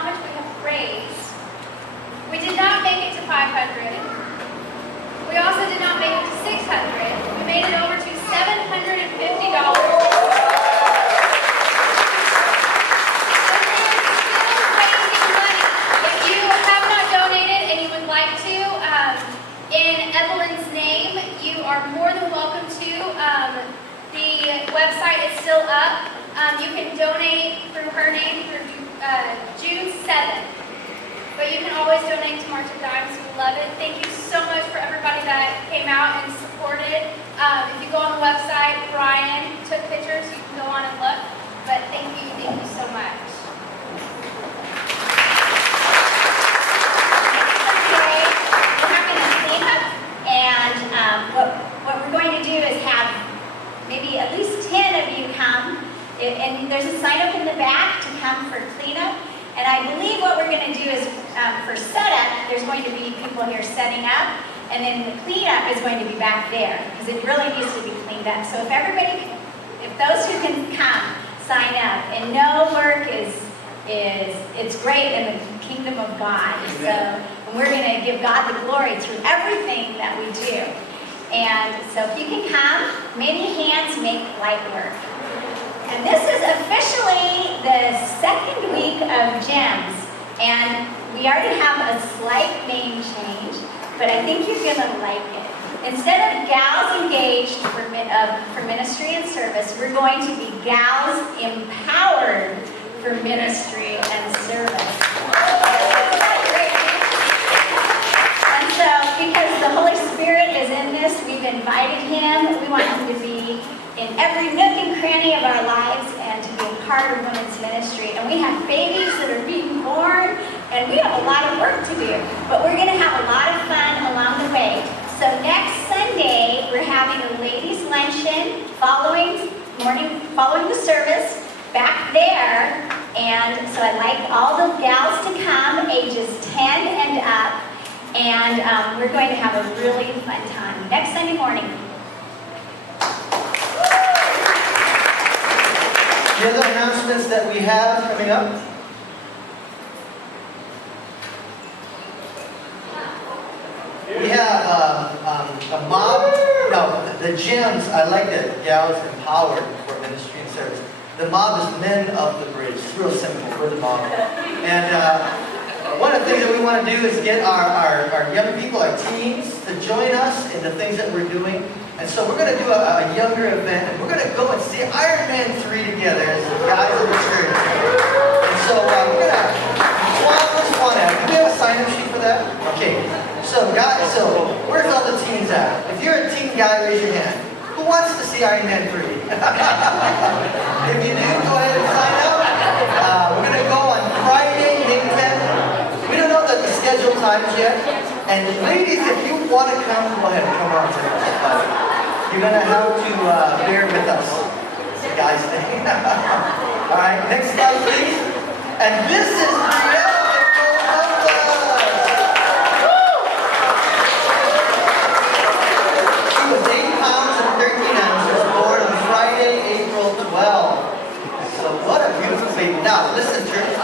how much we have raised. We did not make it to 500. We also did not make it to 600. We made it over to $750. In Evelyn's name, you are more than welcome to. The website is still up. You can donate through her name through June 7th. But you can always donate to March of Dimes. We love it. Thank you so much for everybody that came out and supported. If you go on the website, Brian took pictures. You can go on and look. But thank you so much. And what we're going to do is have maybe at least 10 of you come. And there's a sign up in the back to come for cleanup. And I believe what we're going to do is for setup, there's going to be people here setting up. And then the cleanup is going to be back there because it really needs to be cleaned up. So if those who can come, sign up. And no work it's great in the kingdom of God. So we're going to give God the glory through everything that we do. And so if you can come, many hands make light work. And this is officially the second week of GEMS. And we already have a slight name change, but I think you're going to like it. Instead of Gals Engaged for Ministry and Service, we're going to be Gals Empowered for Ministry and Service. And so, because the Holy Spirit is in this, we've invited him. We want him to be in every nook and cranny of our lives and to be a part of women's ministry. And we have babies that are being born, and we have a lot of work to do. But we're going to have a lot of fun along the way. So next Sunday, we're having a ladies' luncheon following the service back there. And so I'd like all the gals to come, ages 10 and up. And we're going to have a really fun time next Sunday morning. The other announcements that we have coming up. We have a mob. No, the GEMS. I like it. Gals Empowered for Ministry and Service. The mob is Men of the Bridge. It's real simple. We're the mob. And one of the things that we want to do is get our young people, our teens, to join us in the things that we're doing. And so we're going to do a younger event, and we're going to go and see Iron Man 3 together as the guys in the church. And so we're going to do we have a sign-up sheet for that? Okay. So guys, where's all the teens at? If you're a teen guy, raise your hand. Who wants to see Iron Man 3? If you do, go ahead and sign up. We're going to go on Friday, May 10th. We don't know the scheduled times yet. And ladies, if you want to come, go ahead and come on to us. You're going to have to bear with us. Guys, all right, next slide, please. And this is Brielle and Columbus. She was 8 pounds and 13 ounces, born on Friday, April 12. So what a beautiful baby. Now, listen, church.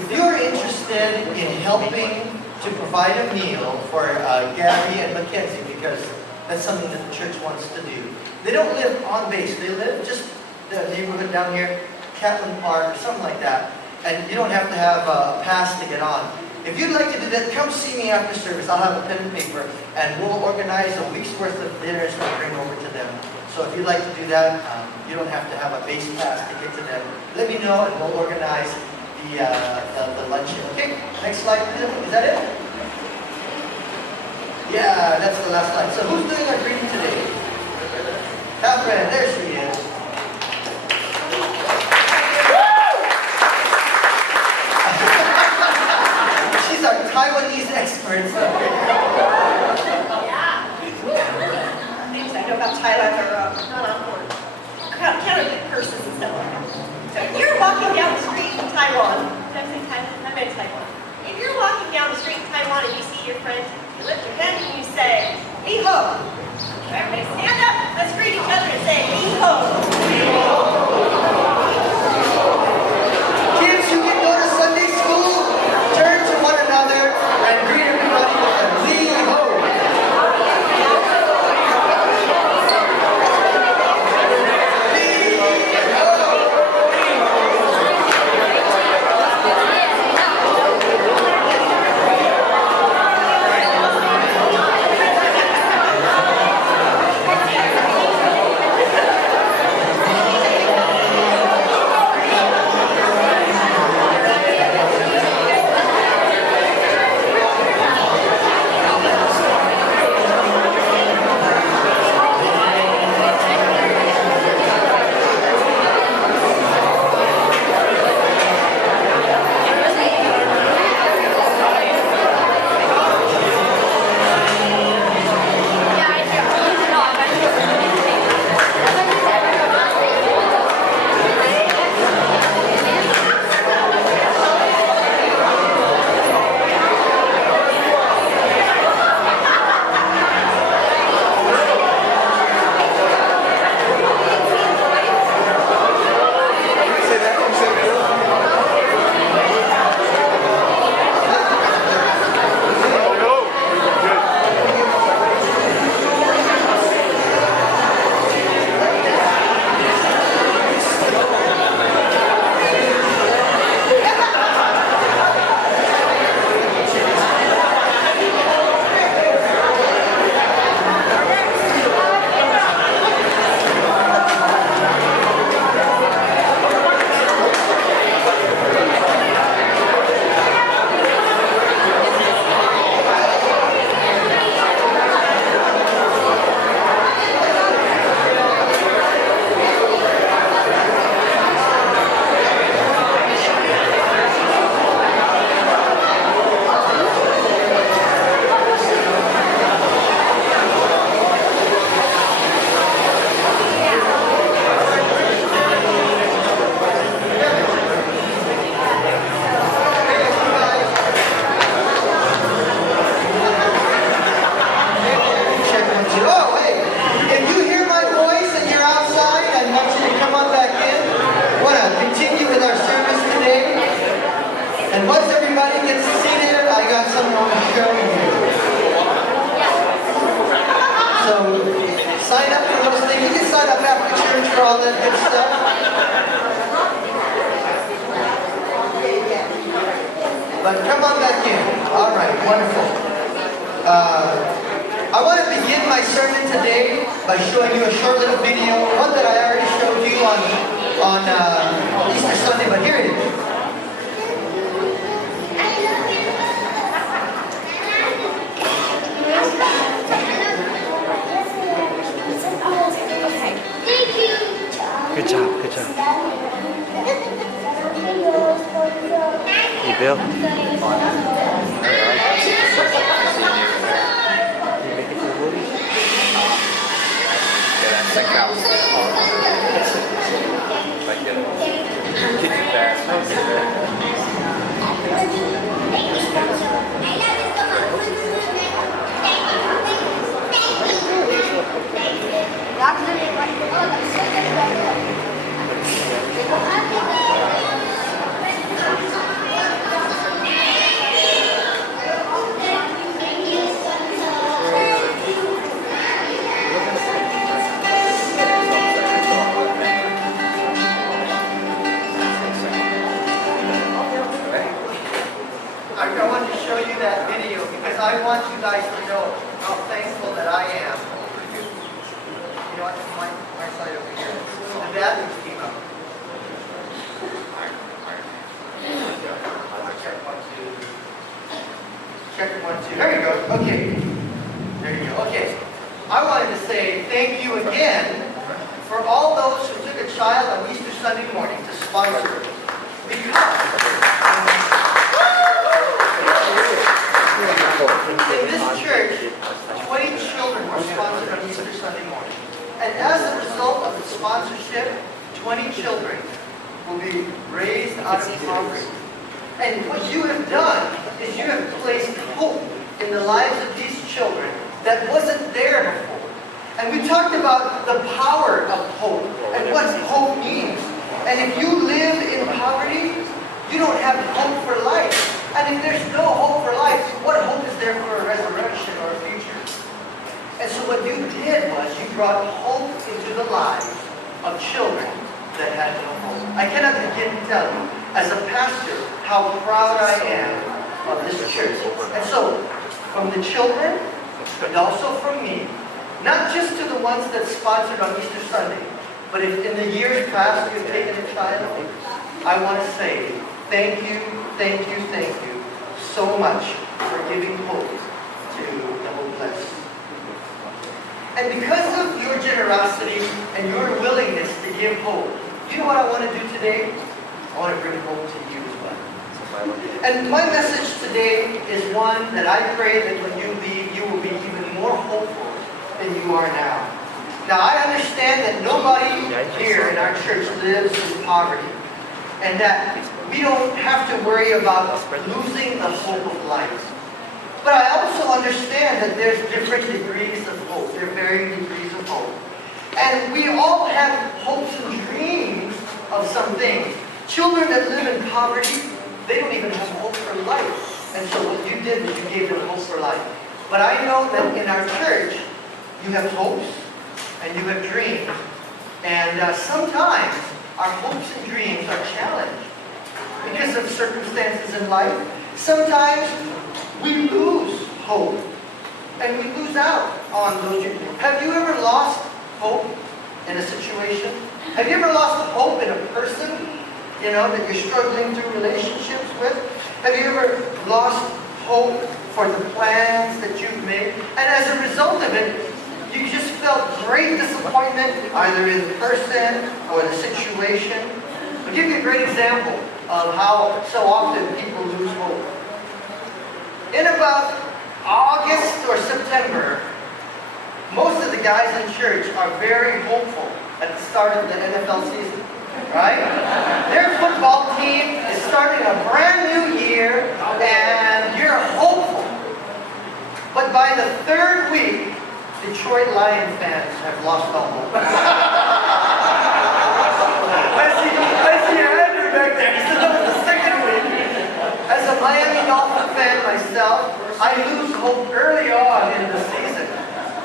If you're interested in helping to provide a meal for Gabby and Mackenzie, because that's something that the church wants to do. They don't live on base. They live just the neighborhood down here, Catlin Park, or something like that. And you don't have to have a pass to get on. If you'd like to do that, come see me after service. I'll have a pen and paper, and we'll organize a week's worth of dinners to bring over to them. So if you'd like to do that, you don't have to have a base pass to get to them. Let me know, and we'll organize the luncheon. Okay, next slide, please. Is that it? Yeah, that's the last slide. So who's doing our greeting today? Catherine, there she is. She's our Taiwanese expert. Yeah. Things I know about Thailand are not on board. Counterfeit purses and stuff like that. So if you're walking down the street in Taiwan, did I say Thailand? I meant Taiwan. If you're walking down the street in Taiwan and you see your friend, you lift your hand and you say, "Ni hao." Everybody stand up. Let's greet each other and say, "Ni hao." Kids, you can go to Sunday school. And once everybody gets seated, I got something I want to show you. So sign up for those things. You can sign up after church for all that good stuff. But come on back in. All right, wonderful. I want to begin my sermon today by showing you a short little video, one that I already showed you on Easter Sunday, but here it is. Good job, good job. You Bill? I want to show you that video because I want you guys to know how thankful that I am. You know what? My side over here. The bathrooms came up. Check one, two. There you go. Okay. There you go. Okay. I wanted to say thank you again for all those who took a child on Easter Sunday morning to sponsor it. In this church, 20 children were sponsored on Easter Sunday morning. And as a result of the sponsorship, 20 children will be raised out of poverty. And what you have done is you have placed hope in the lives of these children that wasn't there before. And we talked about the power of hope and what hope means. And if you live in poverty, you don't have hope for life. And if there's no hope for life, what hope is there for a resurrection or a future? And so what you did was you brought hope into the lives of children that had no hope. I cannot begin to tell you, as a pastor, how proud I am of this church. And so, from the children, and also from me, not just to the ones that sponsored on Easter Sunday, but if in the years past you've taken a child, I want to say thank you so much for giving hope to the hopeless. And because of your generosity and your willingness to give hope, you know what I want to do today? I want to bring hope to you as well. And my message today is one that I pray that when you leave, you will be even more hopeful than you are now. Now, I understand that nobody here in our church lives in poverty, and that we don't have to worry about losing the hope of life. But I also understand that there's different degrees of hope. There are varying degrees of hope. And we all have hopes and dreams of some things. Children that live in poverty, they don't even have hope for life. And so what you did was you gave them hope for life. But I know that in our church, you have hopes and you have dreams. And sometimes our hopes and dreams are challenged because of circumstances in life. Sometimes we lose hope and we lose out on those dreams. Have you ever lost hope in a situation? Have you ever lost hope in a person, that you're struggling through relationships with? Have you ever lost hope for the plans that you've made? And as a result of it, you just felt great disappointment either in the person or the situation. I'll give you a great example of how so often people lose hope. In about August or September, most of the guys in church are very hopeful at the start of the NFL season, right? Their football team is starting a brand new year, and you're hopeful. But by the third week, Detroit Lion fans have lost all hope. I see Andrew back there. He said that was the second week. I lose hope early on in the season.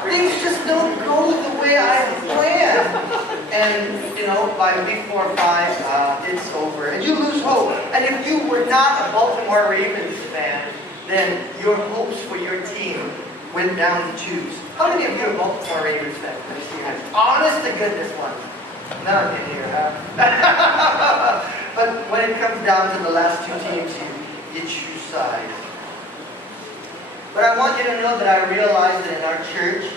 Things just don't go the way I planned. And, you know, by week 4 or 5, it's over. And you lose hope. And if you were not a Baltimore Ravens fan, then your hopes for your team went down the tubes. How many of you are Baltimore Ravens fans? Let me see your hands. Honest to goodness one. None in here, huh? But when it comes down to the last two teams, you choose sides. But I want you to know that I realize that in our church,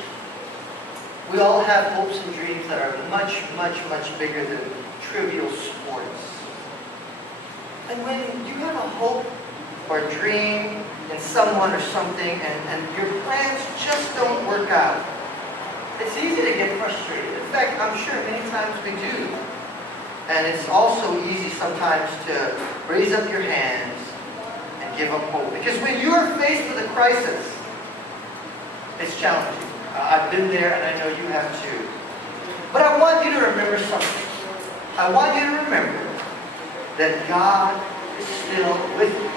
we all have hopes and dreams that are much, much, much bigger than trivial sports. And when you have a hope or a dream in someone or something and your plans just don't work out, it's easy to get frustrated. In fact, I'm sure many times we do. And it's also easy sometimes to raise up your hands and give up hope. Because when you're faced with a crisis, it's challenging. I've been there and I know you have too. But I want you to remember something. I want you to remember that God is still with you.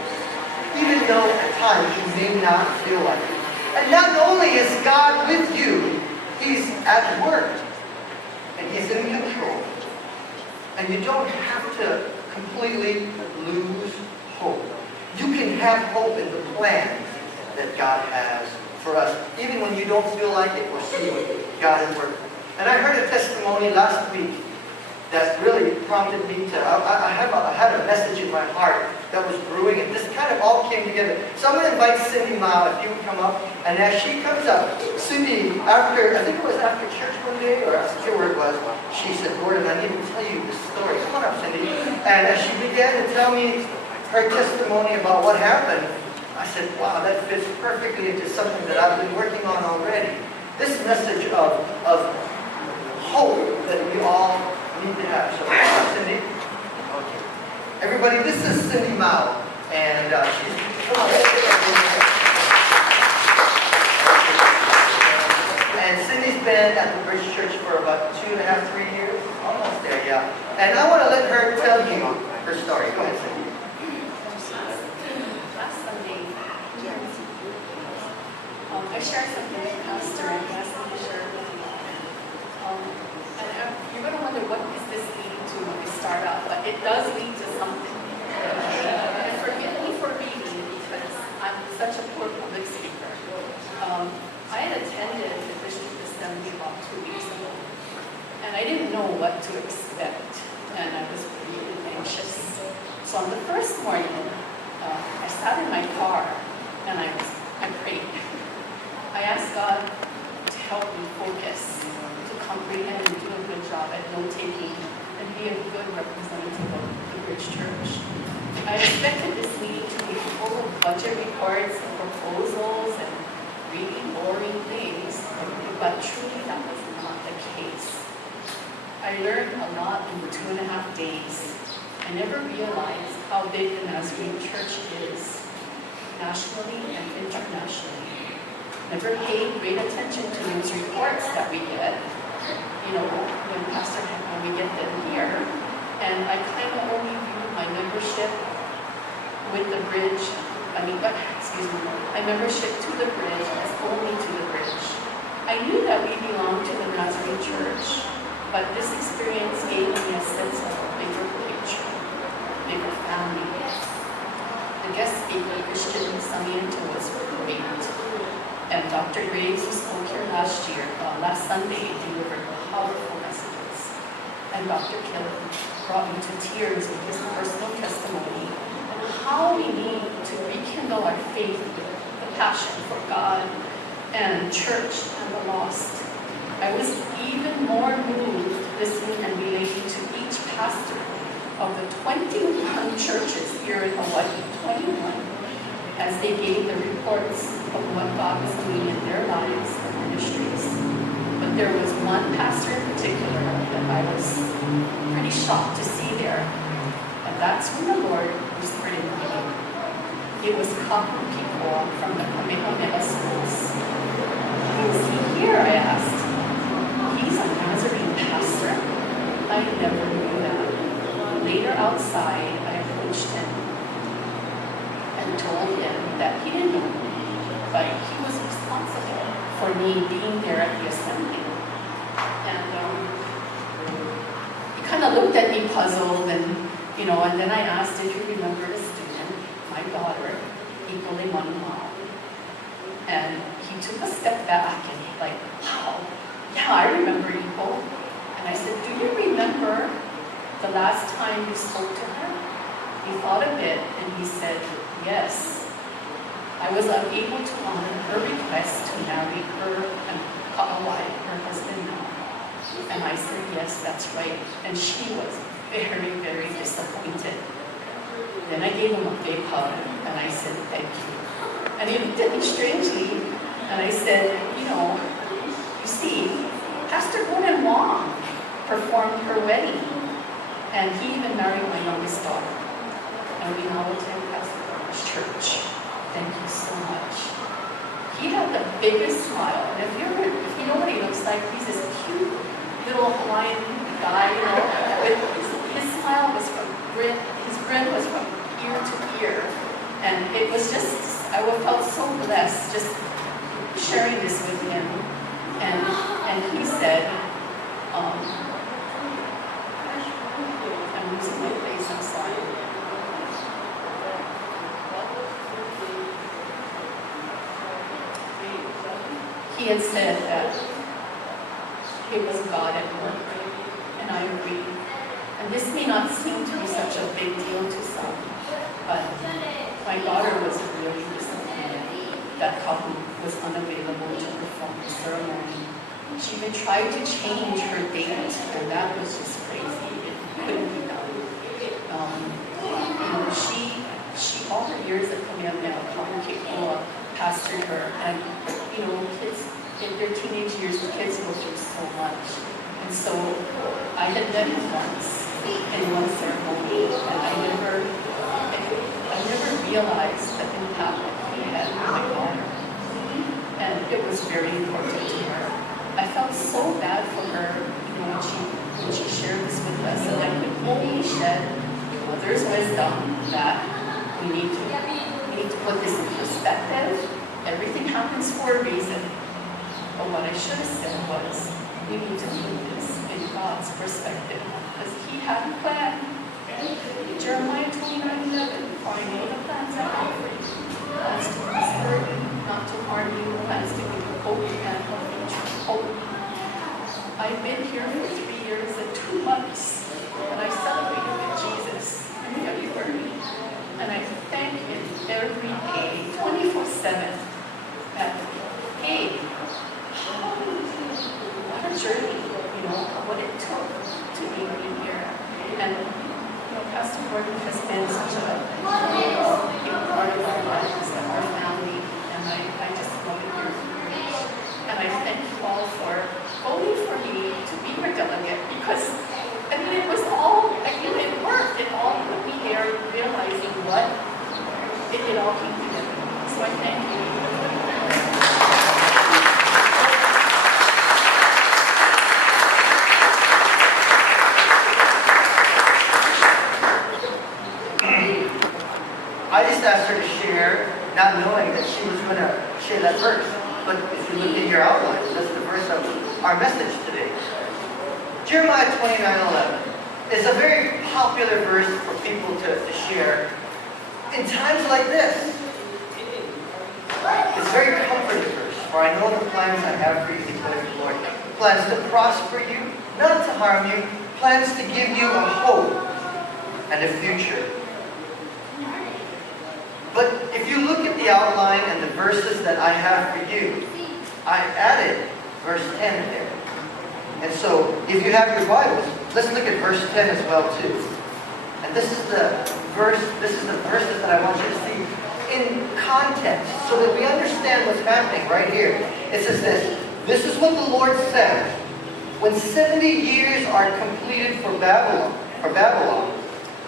Even though at times you may not feel like it. And not only is God with you, He's at work. And He's in control. And you don't have to completely lose hope. You can have hope in the plans that God has for us, even when you don't feel like it or see God at work. And I heard a testimony last week that really prompted me to, I had a message in my heart that was brewing, and this kind of all came together. So I'm going to invite Cindy Mao, if you would come up, and as she comes up, Cindy, I think it was after church one day, or I forget where it was, she said, Gordon, I need to tell you this story. Come on up, Cindy. And as she began to tell me her testimony about what happened, I said, wow, that fits perfectly into something that I've been working on already. This message of hope that we all need to have. So, come on, Cindy. Okay. Everybody, this is Cindy Mao, and she's... Come on. And Cindy's been at the Bridge Church for about 2.5, 3 years. Almost there, yeah. And I want to let her tell you her story. Go ahead, Cindy. Last Sunday, I shared something with Pastor and asked him to share with me. You're going to wonder, what is this leading to when we start out? But it does lead to something. And forgive me for reading because I'm such a poor public speaker. I had attended the Christian Assembly about 2 weeks ago, and I didn't know what to expect, and I was really anxious. So on the first morning, I sat in my car and I prayed. I asked God to help me focus, to comprehend and do a good job at note-taking and be a good representative of the Bridge Church. I expected this meeting to be full of budget reports and proposals and really boring things, but truly that was not the case. I learned a lot in the 2.5 days. I never realized how big the Nazarene Church is, nationally and internationally. Never paid great attention to news reports that we get, when we get them here. And I kind of only viewed my membership with the Bridge, my membership to the Bridge as only to the Bridge. I knew that we belonged to the Nazarene Church, but this experience gave me a sense of a bigger picture, bigger family. The guest speaker, Christian Samiento, was great. And Dr. Graves, who spoke here last Sunday, delivered powerful messages. And Dr. Kelly brought me to tears with his personal testimony on how we need to rekindle our faith, the passion for God and church and the lost. I was even more moved listening and relating to each pastor of the 21 churches here in Hawaii, 21, as they gave the reports of what God was doing in their lives and ministries. But there was one pastor in particular that I was pretty shocked to see there. And that's when the Lord whispered in my ear. It was Kapu people from the Kamehameha schools. Why is he here? I asked. He's a Nazarene pastor? I never knew that. Later outside, I approached him and told him that he didn't know me. but he was responsible for me being there at the assembly. And he kind of looked at me puzzled, and and then I asked, did you remember a student, my daughter, Equally Manuel? And he took a step back and he like, wow, yeah, I remember Equal. And I said, do you remember the last time you spoke to her? He thought a bit and he said, yes. I was unable to honor her request to marry her and her husband now. And I said, yes, that's right. And she was very, very disappointed. Then I gave him a big hug and I said, thank you. And he looked at me strangely and I said, you see, Pastor Gordon Wong performed her wedding. And he even married my youngest daughter. And we now attend Pastor Gordon's church. Thank you so much. He had the biggest smile. And if you know what he looks like, he's this cute little Hawaiian guy, with his smile was from his grin was from ear to ear. And it was just, I felt so blessed just sharing this with him. And he said, I'm losing my place, I'm sorry. He had said that it was God at work, and I agree. And this may not seem to be such a big deal to some, but my daughter was really disappointed that Kahu was unavailable to perform the ceremony. She even tried to change her date, and that was just crazy. It couldn't be done. She all her years at Kamehameha, Kahu Keikoa pastored her, and kids in their teenage years, the kids go through so much. And so I had met him once in one ceremony, and I never realized the impact that he had on my daughter. And it was very important to her. I felt so bad for her, when she shared this with us, and I could only shed mother's wisdom that we need to put this in perspective. Everything happens for a reason. But what I should have said was, we need to put this in God's perspective, because He had a plan. Jeremiah 29:11, for I know the plans I have for you, plans to prosper you, not to harm you, plans to give you hope and a future hope. I've been here for 3 years and 2 months, and I celebrated with Jesus in February. And I thank Him every day, 24/7, that, hey, what a journey, what it took to be here. And Pastor Gordon has been such a part of our lives and our family, and I just love it here. And I thank you all for voting for me to be your delegate, because it was all, it worked. It all put me there realizing what it all came together. So I thank you. I just asked her to share, not knowing that she was going to share that verse. But if you look at your outline, that's the verse of our message today. Jeremiah 29:11 is a very popular verse for people to share in times like this. It's a very comforting verse. For I know the plans I have for you, declares the Lord. Plans to prosper you, not to harm you. Plans to give you a hope and a future. But if you look at the outline and the verses that I have for you, I added verse 10 there. And so, if you have your Bibles, let's look at verse 10 as well too. And this is the verses that I want you to see in context, so that we understand what's happening right here. It says this is what the Lord said. When 70 years are completed for Babylon,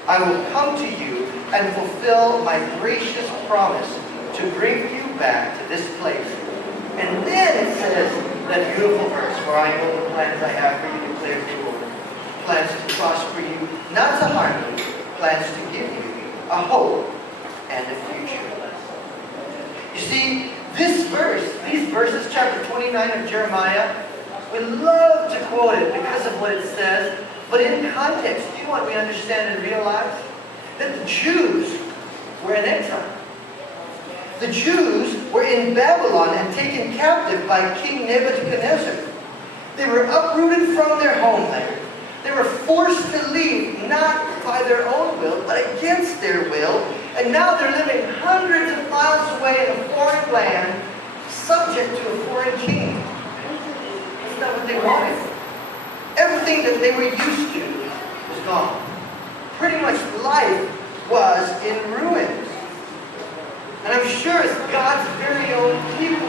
I will come to you and fulfill my gracious promise to bring you back to this place. And then it says that beautiful verse, for I know the plans I have for you, declares the Lord. Plans to prosper you, not to harm you. Plans to give you a hope and a future. You see, This verse, these verses, chapter 29 of Jeremiah, we love to quote it because of what it says, but in context, you know what we understand and realize? That the Jews were in exile. The Jews were in Babylon and taken captive by King Nebuchadnezzar. They were uprooted from their homeland. They were forced to leave, not by their own will, but against their will. And now they're living hundreds of miles away in a foreign land, subject to a foreign king. That's not what they wanted. Everything that they were used to was gone. Pretty much life was in ruins. And I'm sure as God's very own people,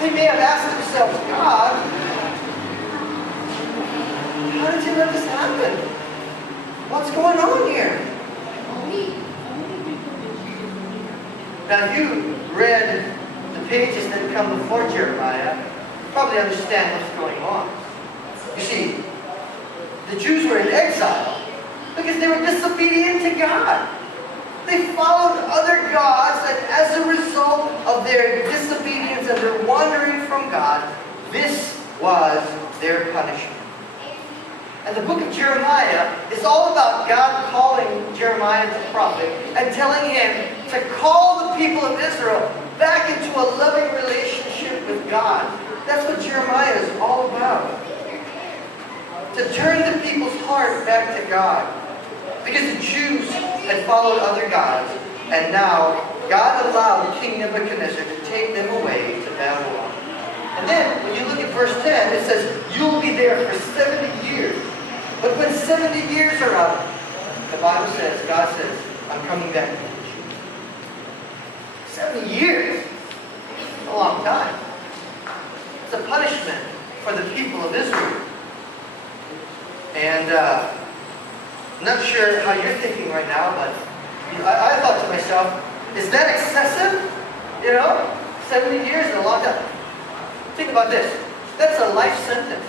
they may have asked themselves, God, how did you let this happen? What's going on here? Now you read the pages that come before Jeremiah, you probably understand what's going on. You see, the Jews were in exile because they were disobedient to God. They followed other gods, and as a result of their disobedience and their wandering from God, this was their punishment. And the book of Jeremiah is all about God calling Jeremiah the prophet and telling him to call the people of Israel back into a loving relationship with God. That's what Jeremiah is all about. To turn the people's heart back to God. Because the Jews had followed other gods, and now God allowed King Nebuchadnezzar to take them away to Babylon. And then, when you look at verse 10, it says, you'll be there for 70 years. But when 70 years are up, the Bible says, God says, I'm coming back to you. 70 years? That's a long time. It's a punishment for the people of Israel. And I'm not sure how you're thinking right now, but I thought to myself, is that excessive? 70 years is a long time. Think about this. That's a life sentence.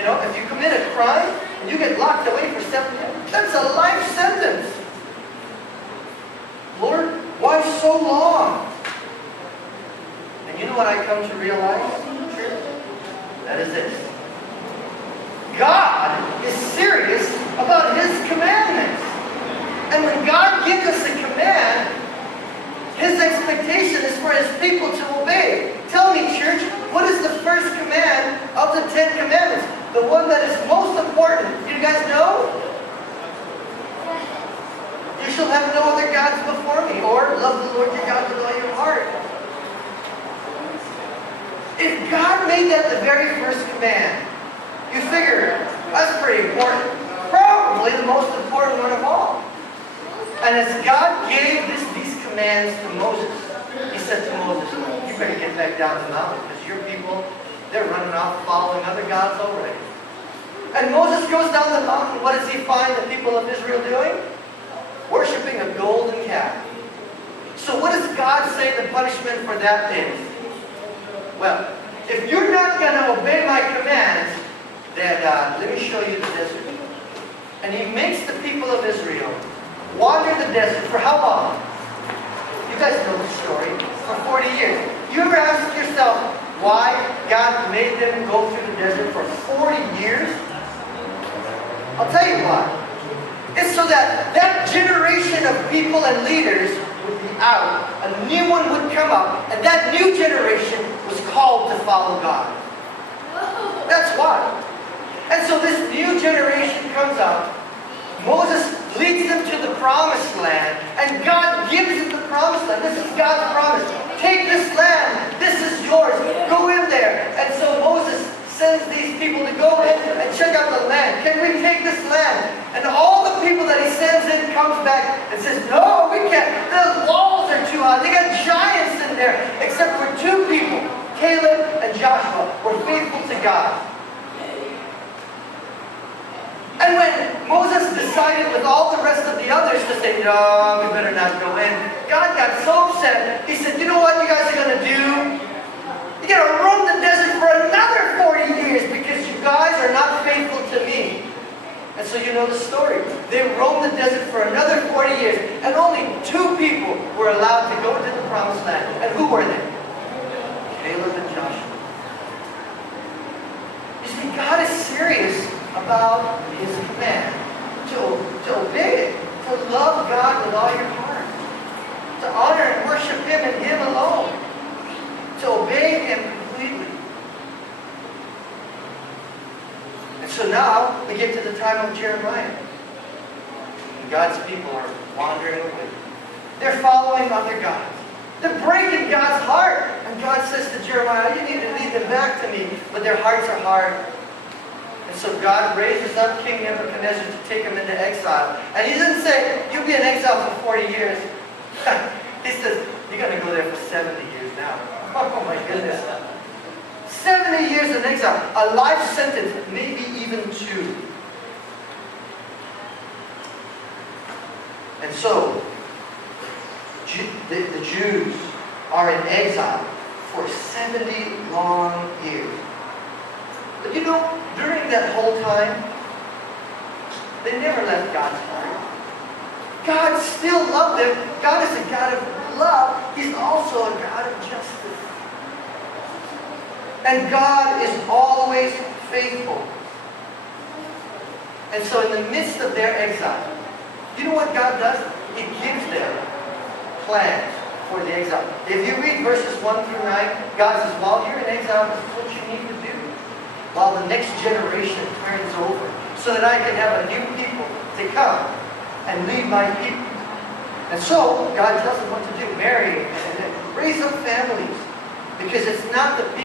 If you commit a crime and you get locked away for 7 years, that's a life sentence. Lord, why so long? And you know what I come to realize? That is this. God is serious about His commandments. And when God gives us a command, His expectation is for His people to obey. Tell me, church, what is the first command of the 10 commandments? The one that is most important. Do you guys know? You shall have no other gods before me, or love the Lord your God with all your heart. If God made that the very first command, you figure that's pretty important. Probably the most important one of all. And as God gave these commands to Moses, He said to Moses, you better get back down the mountain because your people, they're running off following other gods already. And Moses goes down the mountain. What does he find the people of Israel doing? Worshipping a golden calf. So what does God say the punishment for that is? Well, if you're not going to obey my commands, then let me show you the desert. And He makes the people of Israel wander the desert for how long? You guys know the story. For 40 years. You ever ask yourself why God made them go through the desert for 40 years? I'll tell you why. It's so that that generation of people and leaders would be out. A new one would come up. And that new generation was called to follow God. That's why. And so this new generation comes up. Moses leads them to the promised land. And God gives them the promised land. This is God's promise. Take this land. This is yours. Go in there. And so Moses sends these people to go in and check out the land. Can we take this land? And all the people that he sends in comes back and says, no, we can't. The walls are too high. They got giants in there. Except for 2 people, Caleb and Joshua, were faithful to God. And when Moses decided with all the rest of the others to say, no, we better not go in, God got so upset, He said, you know what you guys are going to do? You're going to roam the desert for another 40 years because you guys are not faithful to me. And so you know the story. They roamed the desert for another 40 years, and only 2 people were allowed to go into the promised land. And who were they? Caleb and Joshua. You see, God is serious about His command to obey it, to love God with all your heart, to honor and worship Him and Him alone, to obey Him completely. And so now we get to the time of Jeremiah. And God's people are wandering away. They're following other gods. They're breaking God's heart. And God says to Jeremiah, you need to lead them back to me, but their hearts are hard. And so God raises up King Nebuchadnezzar to take them into exile. And He doesn't say, you'll be in exile for 40 years. He says, you're going to go there for 70 years now. Oh my goodness. 70 years in exile. A life sentence, maybe even 2. And so, the Jews are in exile for 70 long years. But you know, during that whole time, they never left God's heart. God still loved them. God is a God of love. He's also a God of justice. And God is always faithful. And so in the midst of their exile, you know what God does? He gives them plans for the exile. If you read verses 1 through 9, God says, while you're in exile, this is what you need to do. While the next generation turns over, so that I can have a new people to come and lead my people. And so, God tells them what to do. Marry and raise up families. Because it's not the people